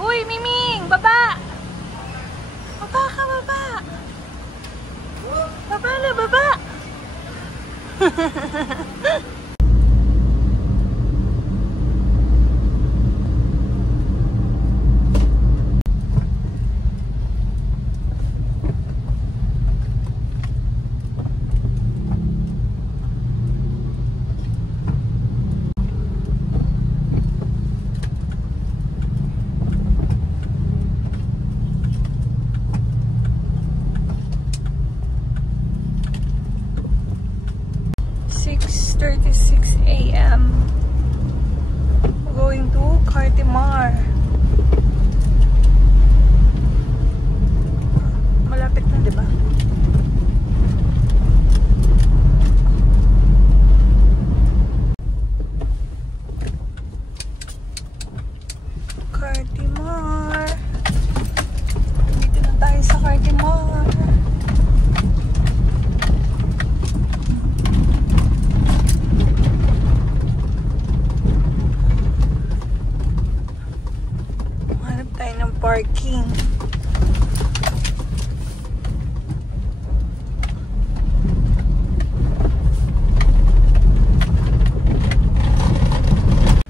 Uy, Miming! Baba! Baba ka, baba! Baba na, baba! Going to Cartimar. Malapit na, di ba? Cartimar. Dito na tayo sa Cartimar. Parking.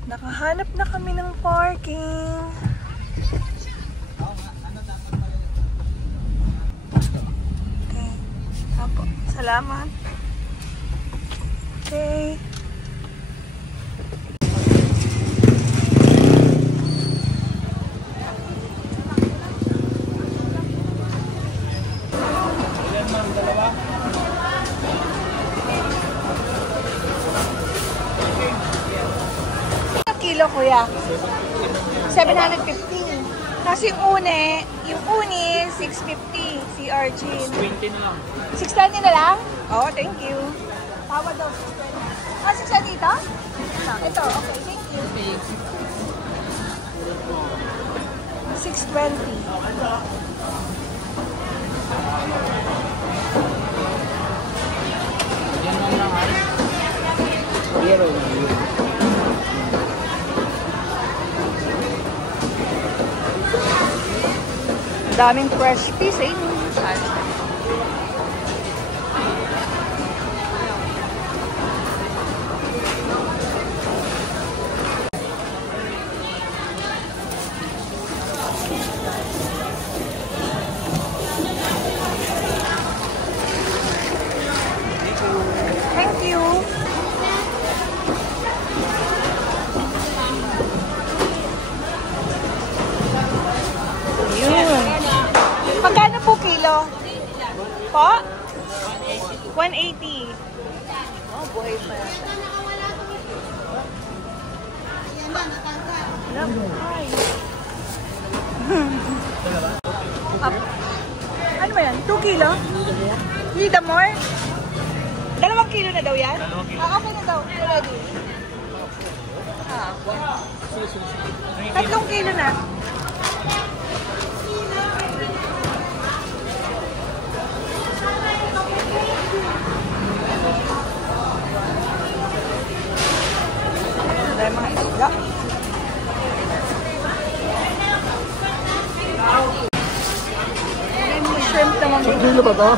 Nakahanap na kami ng parking. Okay. Apo. Salamat. Okay. Kilo, kuya? 750. Kasi yung uni, 650. Si Arjun. 620 na lang. 620 na lang? Oh, thank you. Tawa daw, 620. Ah, 620 ito? Ito, okay, thank you. 620. Yan lang lang ay. Zero. Daming fresh piece eh. Thank you. Magkano po kilo? Po? 180. Oh, buhay pa yata. Ay. Ano ba yan? 2 kilo? Need more? 2 kilo na daw yan? Ah, okay na daw. Ready. Ah. 3 kilo na. Mga isda. May shrimp naman. Kilo ba ito?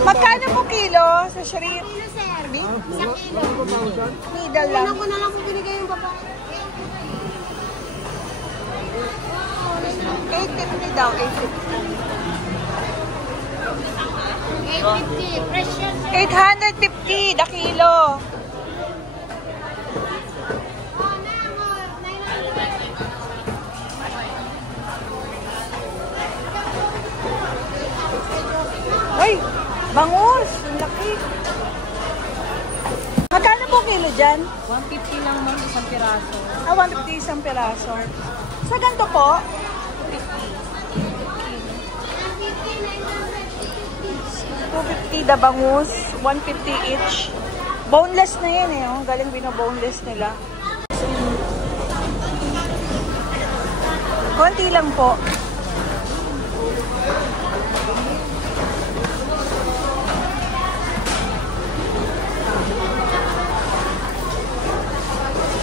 Magkano po kilo sa shrimp? Kilo, sir. Isang kilo. Needle Una lang. ko na lang po binigay yung babae. 850 daw, 850. 850. Fresh yan. 850 the kilo. Ay, bangus. Ang laki. Magkano po kilo dyan? 150 lang ma'am, isang piraso. Ah, 150 isang piraso. Sa ganito po? 250 the bangus, 150 each. Boneless na yan eh, oh. Galing bino-boneless nila. Konti lang po.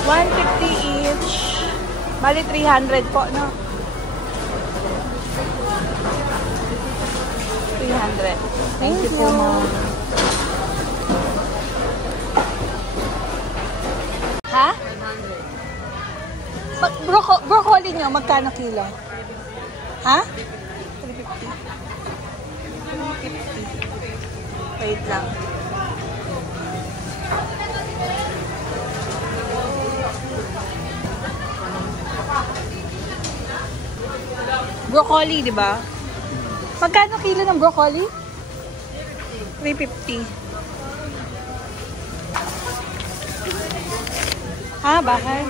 150 each. Bali 300 po, no? 300. Thank you po, ma'am. Ha? Broccoli nyo, magkano kilo? Ha? 350. 350. Wait lang. Broccoli, di ba? Magkano kilo ng broccoli? 350. Ha, bakit?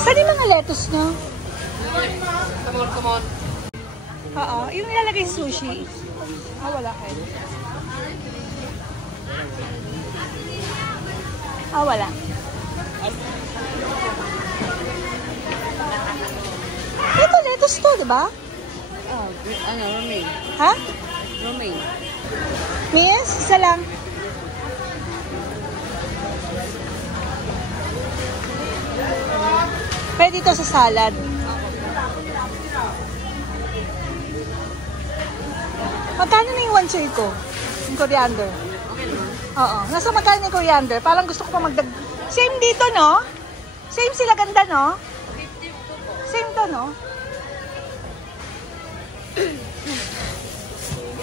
Saan yung mga lettuce nyo? Come on. Oo, yung nilalagay sa sushi. Ah, wala kayo. Ah, wala. Ito, lettuce to, di ba? Oh, ano, romaine. Ha? Romaine. Miss, isa lang. Pwede ito sa salad. Magkano na yung one share ko? Yung coriander. Oo. Nasa magkano yung coriander? Parang gusto ko pa magdag... Same dito, no? Same sila ganda, no? Same to, no?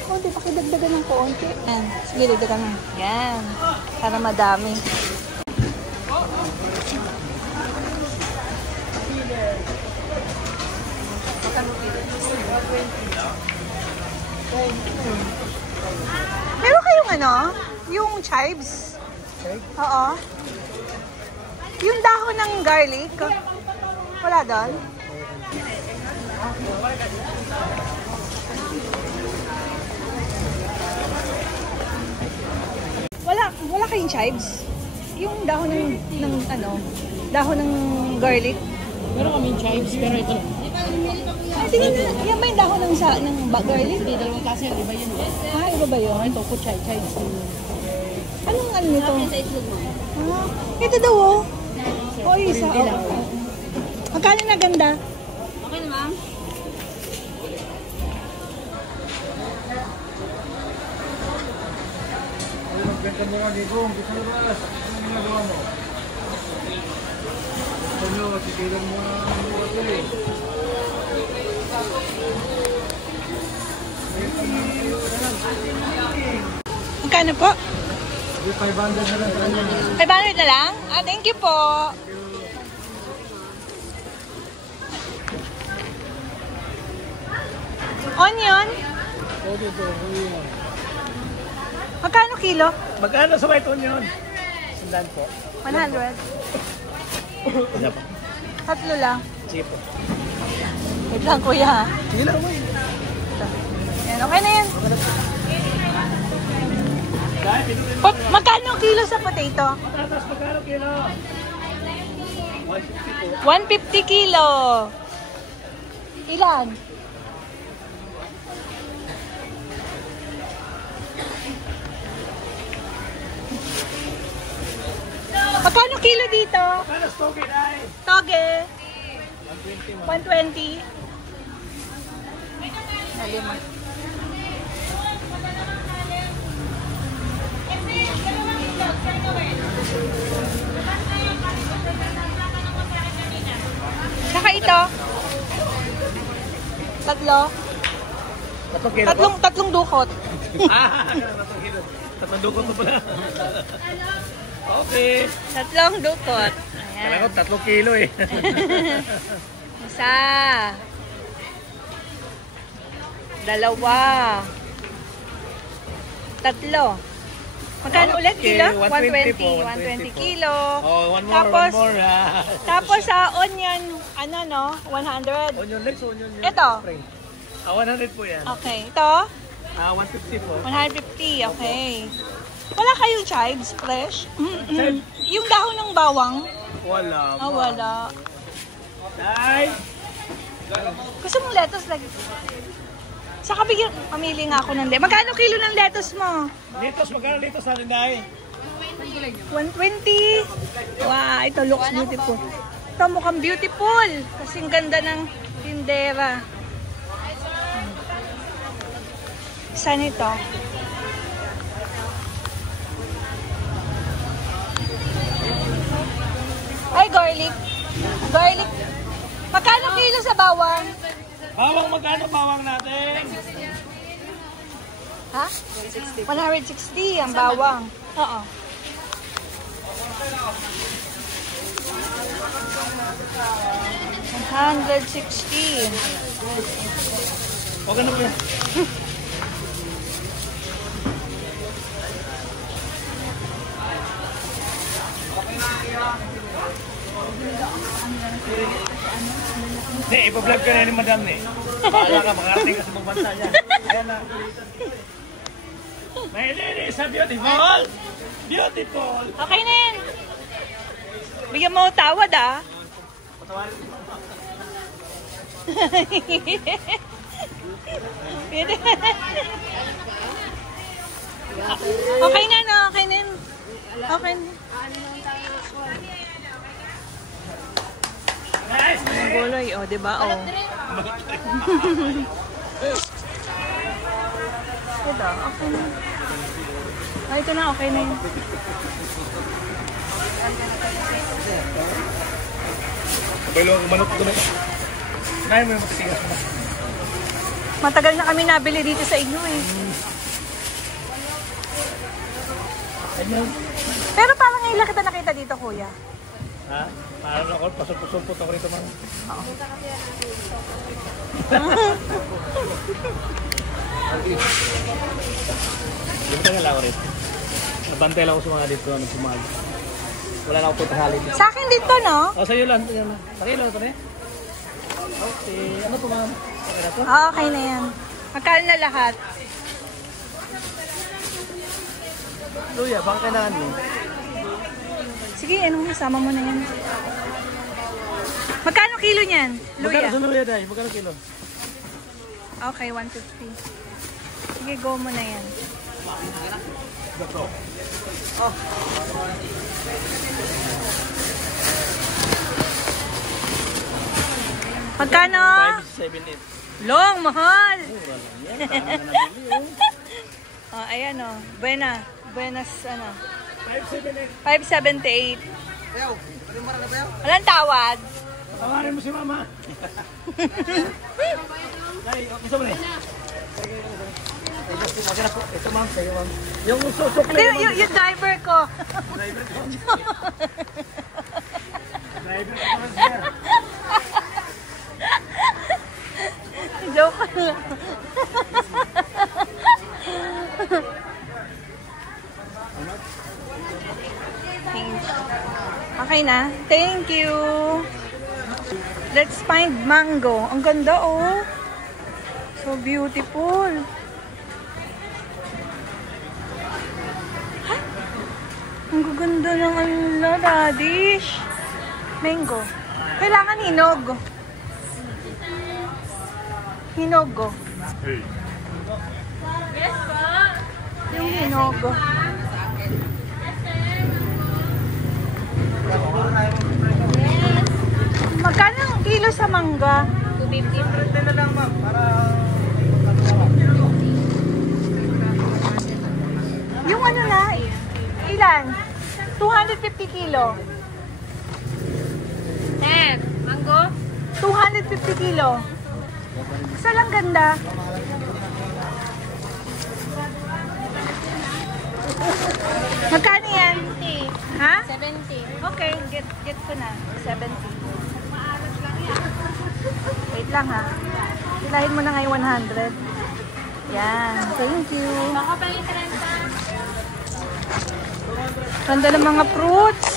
Konti, pakidagdagan ng konti. Yan. Sige, dagdagan mo. Yan. Para madami. Meron kayong ano? Yung chives? Oo. Yung dahon ng garlic? Wala doon? Wala kayong chives? Yung dahon ng ano? Dahon ng garlic? Meron kami chives, pero ito lang. Ay, tingnan na. Yan ba yung dahon ng garlic? Hindi, dalawang klase yan. Iba yun. Ah, iba ba yun? Ito po, chives. Anong ano nito? Ah, ito daw oh. Oh, isa. Oh. Magkano na ganda? Okay na, ma'am? Magbenta mo nga dito, gusto mo ba? Ano ginagawa mo? Ano, titilan mo nga ang buwan ko eh. Magkano po? 500 na lang sa kanya. 500 na lang? Ah, thank you po. Onion? O dito, onion. Magkano kilo? Magkano sa white onion? Sandaan po. 100. Ano po? Tatlo lang. Sige po. Wait lang, kuya. Sige lang mo. Yan, okay na yan. Magkano kilo sa potato? Tapos magkano kilo? 150 kilo. Ilan? Magkano kilo dito? Magkano stoke ay? Toge. 120 120. Lima. Saka ito. Tatlo. Tatlong kilo po? Tatlong dukot. Tatlong kilo. Tatlong dukot po pala. Okay. Tatlong dukot. Kala ko Ayan. 3 kilo eh. Isa. Dalawa. Tatlo. Magkano ulit Okay, kilo? 120 po, 120 120 po. kilo. Oh, one Tapos, more. Tapos sa onion, ano no? 100. Onion legs, onion yun. Ito. Spring. 100 po yan. Okay. Ito? 150 po. 150. Okay. Wala kayong chives fresh? Yung dahon ng bawang? Wala. Ah, wala. Day! Gusto mong lettuce lagi? Saka bigyan, pamili nga ako ng lettuce. Magkano kilo ng lettuce mo? Litos, magkano litos natin dahil? 120. Wow, ito looks beautiful. Ito mukhang beautiful. Kasing ganda ng tindera. Isa nito. Ay, garlic. Garlic. Magkano kilo sa bawang? Bawang, magkano bawang natin? Ha? 160 ang bawang. Oo. $160. O ganun po yan. Hindi, ipa-vlog ka na ni Madam eh. Bahala ka, makarating ka sa mga bansa niya. Ayan na. My lady is a beautiful! Beautiful! Okay na yan. Bigyan mo tawad ah. Okay na no, okay na. Okay na. Nice! Ang guloy, oh, di ba? Oh. Diba? Okay na. Ah, ito na, okay na yun. Kabalo ang manok ko na. Kaya mo yung matitigas mo. Matagal na kami nabili dito sa inyo eh. Pero parang ngayon lang kita nakita dito, kuya. Ha? Parang ako, pasupot ako rito man. Yung tagal ako rito. Nabantay lang ako sa mga dito, sumali. Wala na ako punta halin. Sa akin dito, no? O, sa'yo lang. Sa'yo lang ito na eh. Okay. Ano po ma'am? Okay na po? Ah, okay na yan. Magkano na lahat? Luya, baka kailangan mo. Sige, anong kasama mo na yan? Magkano kilo niyan? Magkano Luya? sa luya dahil? Magkano kilo? Okay, 150. Sige, go mo na yan. Magkano? 578. Long, mahal! Oh, ayan o. Buenas, ano. 578. 578. Walang tawad. Tawarin mo si mama. Ay, gusto mo na eh. Ito ma'am, sa'yo ma'am. Yung susukli Hindi, yung driver ko. Driver ko. Driver ko naman sir. Joke lang. Okay na. Thank you. Let's find mango. Ang ganda oh. So beautiful. Ay, ang gaganda ng ano, radish. Mango. Kailangan hinog. Hinog. Yes po. Yung hinog. Magkano ang kilo sa mangga? 250 na lang ma'am, para... Yung ano na, ilan? 250 kilo. Mango? 250 kilo. Isa lang ganda. Magkano yan? 70. Ha? 70. Okay, get ko na. 70. Wait lang ha. Hilahin mo na ngayon 100. Yan. Thank you. Baka pala 30. Ganda ng mga fruits.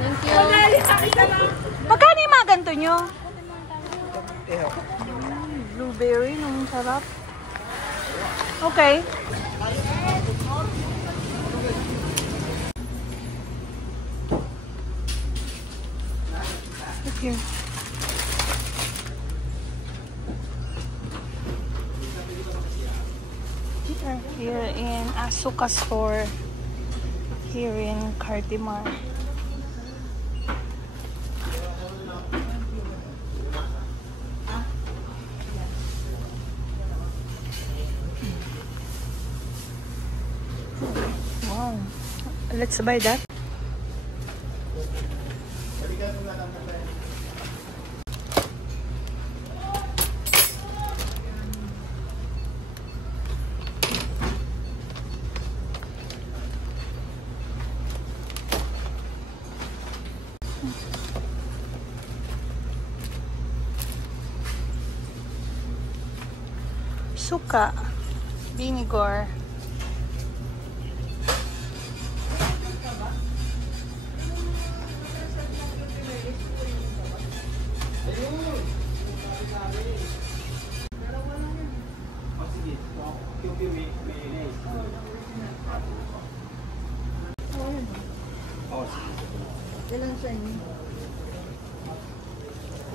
Thank you. Magkano yung mga ganito nyo? Blueberry, nung sarap. Okay. Look here. We're here in Asuka store here in Cartimar. Wow. Let's buy that. Suka, vinegar.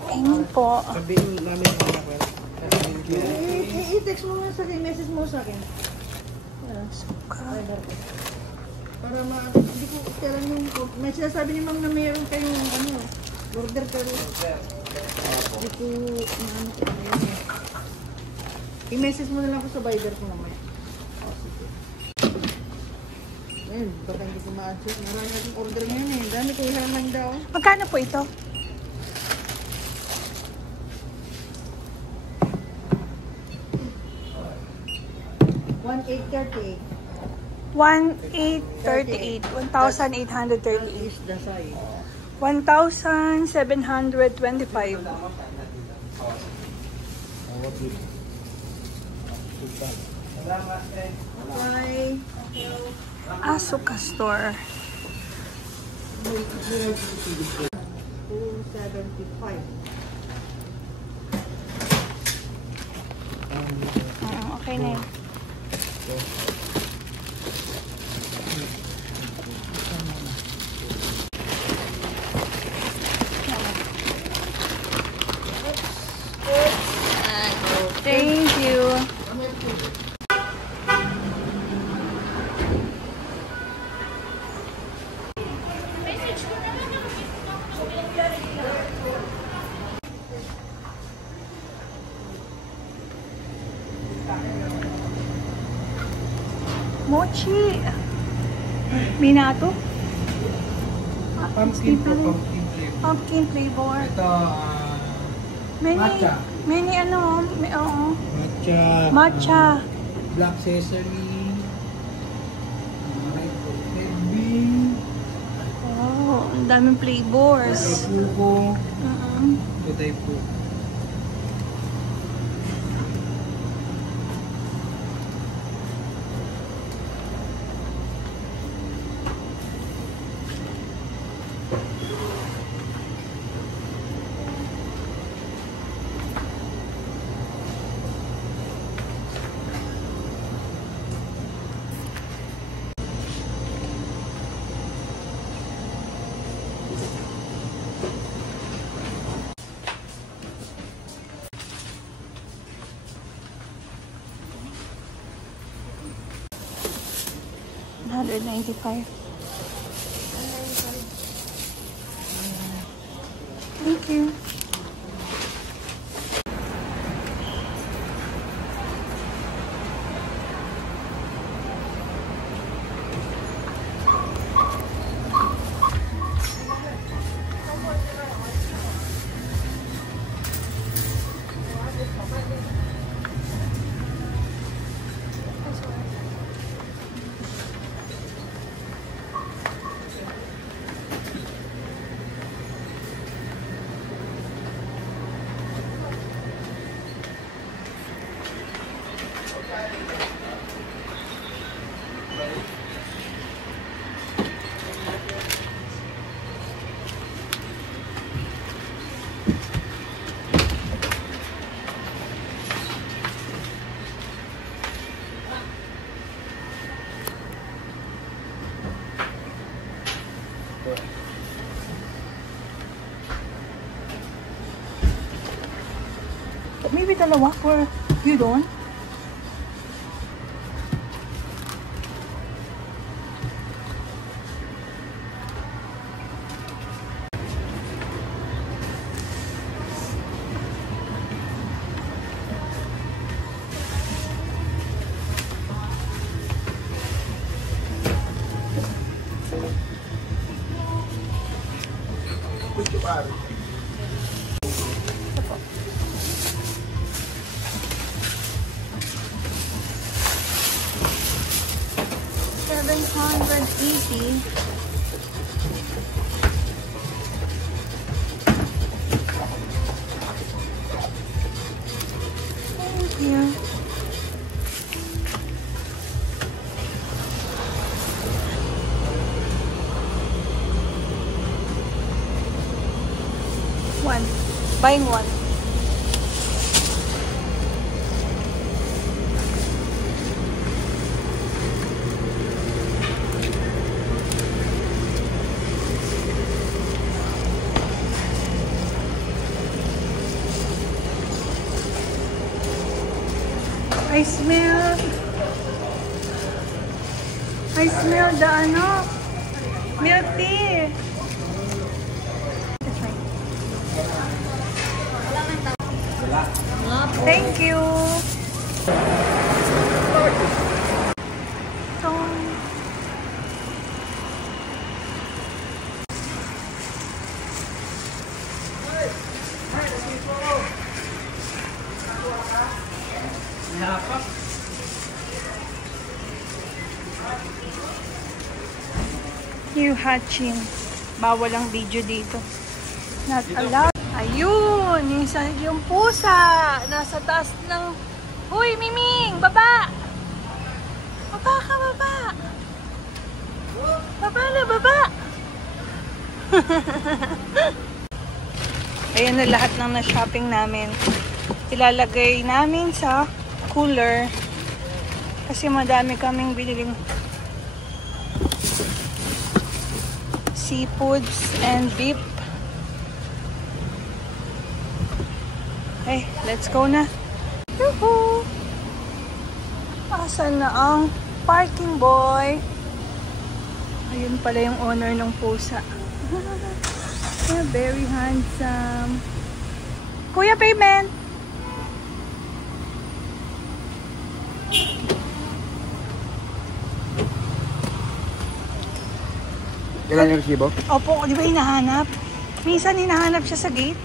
Ayun po. Sabihin namin ang anak ko. I-text mo nga sa akin, message mo sa akin. Suka. Para hindi ko kailan yung, may sinasabi ni ma'am na mayroon kayong order pero hindi ko ano ko yun. I-message mo na lang ko sa Viber ko naman. Ayun, baka hindi ko ma-answer. Marami natin order ngayon eh. Dami ko ilan lang daw. Magkano po ito? 1,838. 1,838. 1,838. Is dasay. 1,725. Bye. Asuka store. 275. Okay na yun. Thank you. Mochi. Minato. Pumpkin po, pumpkin flavor. Pumpkin flavor. Ito, Many, matcha. many ano, oo. Matcha. Matcha. Black sesame. Red bean. Oh, ang daming flavors. Pugo. Mm-mm. Today po. $195. Thank you. Maybe dalawa for you don't. 780. Yeah. One. Buying one. I smell the milk tea. Thank you. New hatching. Bawal ang video dito. Not allowed. Ayun! Yung pusa! Nasa taas ng... Uy, Miming! Baba! Baba ka, baba! Baba na, baba! Ayan na lahat ng na-shopping namin. Ilalagay namin sa cooler. Kasi madami kaming biniling seafoods and beef. Okay, let's go na. Yuhu! Asan na ang parking boy? Ayun pala yung owner ng pusa. Yeah, very handsome. Kuya, payment! Kailan yung resibo? Opo, di ba hinahanap? Minsan hinahanap siya sa gate.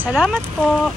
Salamat po.